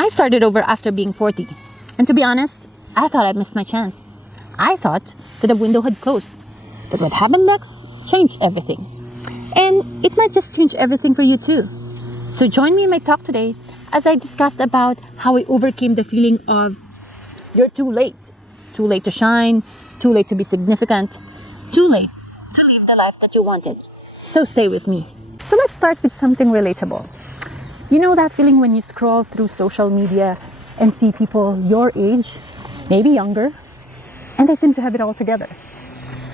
I started over after being 40. And to be honest, I thought I missed my chance. I thought that the window had closed. But what happened next changed everything. And it might just change everything for you too. So join me in my talk today as I discussed about how I overcame the feeling of you're too late. Too late to shine, too late to be significant, too late to live the life that you wanted. So stay with me. So let's start with something relatable. You know that feeling when you scroll through social media and see people your age, maybe younger, and they seem to have it all together.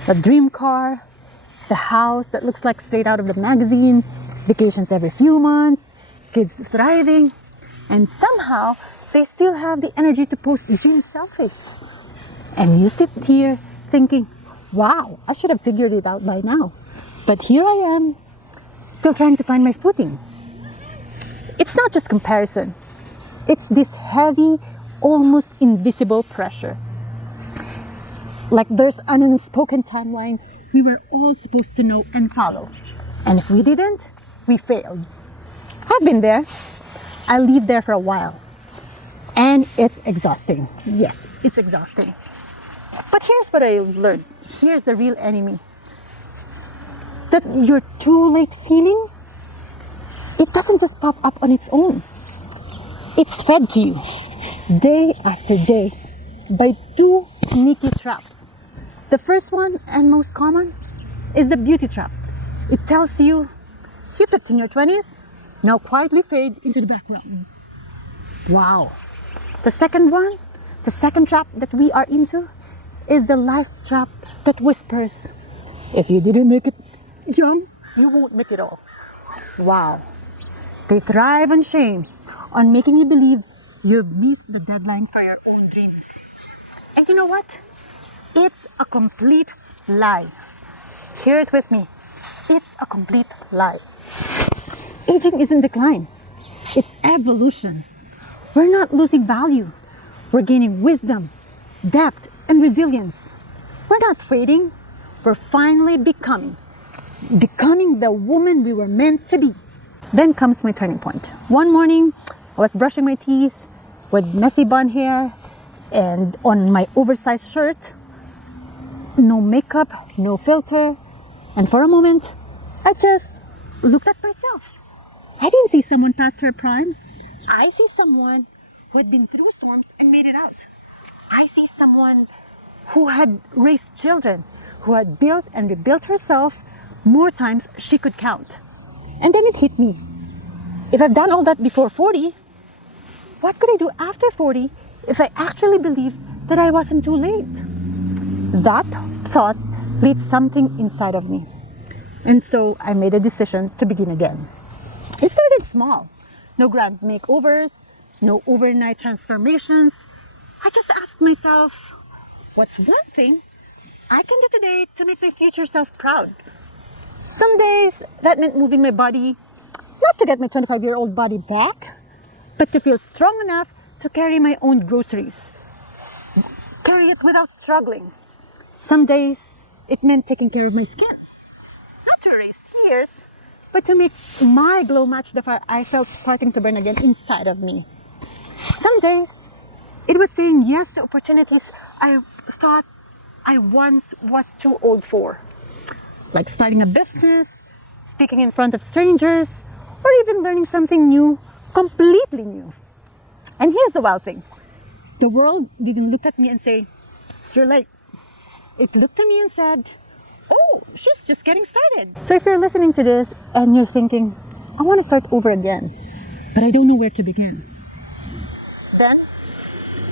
The dream car, the house that looks like straight out of the magazine, vacations every few months, kids thriving, and somehow they still have the energy to post dream selfies. And you sit here thinking, wow, I should have figured it out by now. But here I am, still trying to find my footing. It's not just comparison. It's this heavy, almost invisible pressure. Like there's an unspoken timeline we were all supposed to know and follow. And if we didn't, we failed. I've been there. I lived there for a while. And it's exhausting. Yes, it's exhausting. But here's what I learned. Here's the real enemy. That you're too late feeling, it doesn't just pop up on its own. It's fed to you day after day by two sneaky traps. The first one and most common is the beauty trap. It tells you, you peaked in your 20s, now quietly fade into the background. Wow. The second one, the second trap that we are into is the life trap that whispers, if you didn't make it young, you won't make it all. Wow. They thrive on shame, on making you believe you've missed the deadline for your own dreams. And you know what? It's a complete lie. Hear it with me. It's a complete lie. Aging isn't decline. It's evolution. We're not losing value. We're gaining wisdom, depth, and resilience. We're not fading. We're finally becoming the woman we were meant to be. Then comes my turning point. One morning, I was brushing my teeth with messy bun hair and on my oversized shirt. No makeup, no filter. And for a moment, I just looked at myself. I didn't see someone past her prime. I see someone who had been through storms and made it out. I see someone who had raised children, who had built and rebuilt herself more times she could count. And then it hit me. If I've done all that before 40, what could I do after 40 if I actually believed that I wasn't too late? That thought lit something inside of me. And so I made a decision to begin again. It started small. No grand makeovers, no overnight transformations. I just asked myself, what's one thing I can do today to make my future self proud? Some days that meant moving my body, not to get my 25-year-old body back, but to feel strong enough to carry my own groceries. Carry it without struggling. Some days it meant taking care of my skin. Not to erase tears, but to make my glow match the fire I felt starting to burn again inside of me. Some days it was saying yes to opportunities I thought I once was too old for. Like starting a business, speaking in front of strangers, or even learning something new, completely new. And here's the wild thing. The world didn't look at me and say, you're late. It looked at me and said, oh, she's just getting started. So if you're listening to this and you're thinking, I want to start over again, but I don't know where to begin. Then,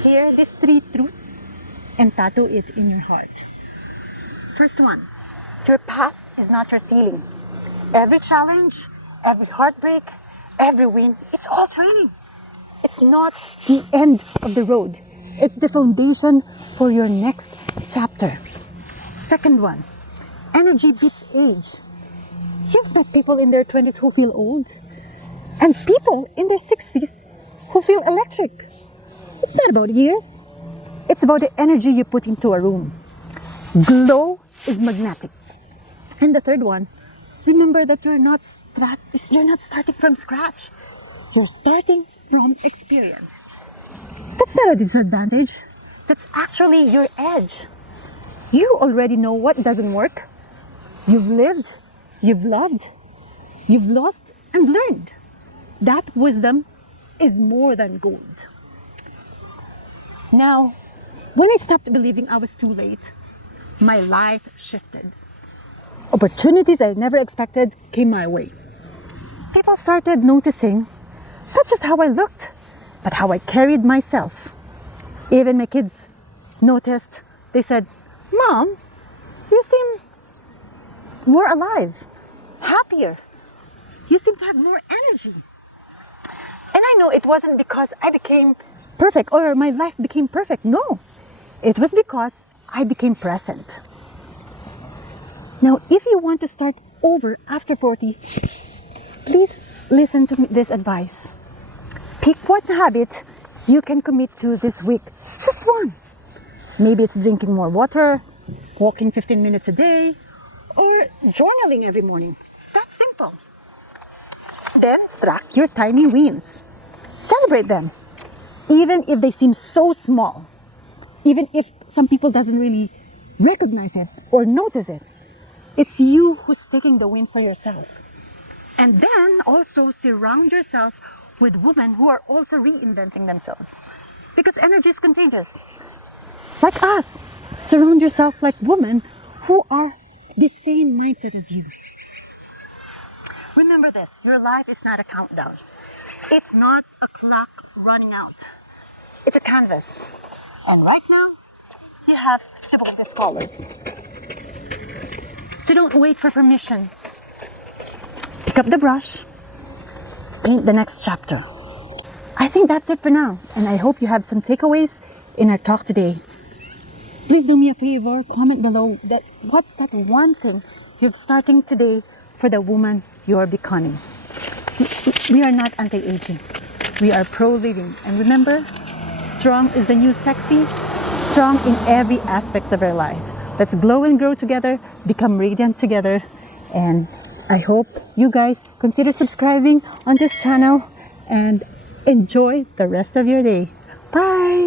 hear these 3 truths and tattoo it in your heart. First one, your past is not your ceiling. Every challenge, every heartbreak, every win, it's all training. It's not the end of the road. It's the foundation for your next chapter. Second one, energy beats age. You've met people in their 20s who feel old, and people in their 60s who feel electric. It's not about years. It's about the energy you put into a room. Glow is magnetic. And the third one, remember that you're not starting from scratch. You're starting from experience. That's not a disadvantage. That's actually your edge. You already know what doesn't work. You've lived, you've loved, you've lost and learned. That wisdom is more than gold. Now, when I stopped believing I was too late, my life shifted. Opportunities I never expected came my way. People started noticing not just how I looked, but how I carried myself. Even my kids noticed. They said, "Mom, you seem more alive, happier. You seem to have more energy." And I know it wasn't because I became perfect or my life became perfect. No, it was because I became present. Now, if you want to start over after 40, please listen to this advice. Pick one habit you can commit to this week. Just one. Maybe it's drinking more water, walking 15 minutes a day, or journaling every morning. That's simple. Then track your tiny wins. Celebrate them, even if they seem so small. Even if some people doesn't really recognize it or notice it. It's you who's taking the win for yourself. And then also surround yourself with women who are also reinventing themselves. Because energy is contagious. Like us. Surround yourself like women who are the same mindset as you. Remember this, your life is not a countdown. It's not a clock running out. It's a canvas. And right now, you have to both the colors. So don't wait for permission. Pick up the brush, paint the next chapter. I think that's it for now, and I hope you have some takeaways in our talk today. Please do me a favor, comment below that what's that one thing you're starting today for the woman you're becoming. We are not anti-aging. We are pro-living. And remember, strong is the new sexy, strong in every aspect of our life. Let's glow and grow together, become radiant together, and I hope you guys consider subscribing on this channel and enjoy the rest of your day. Bye!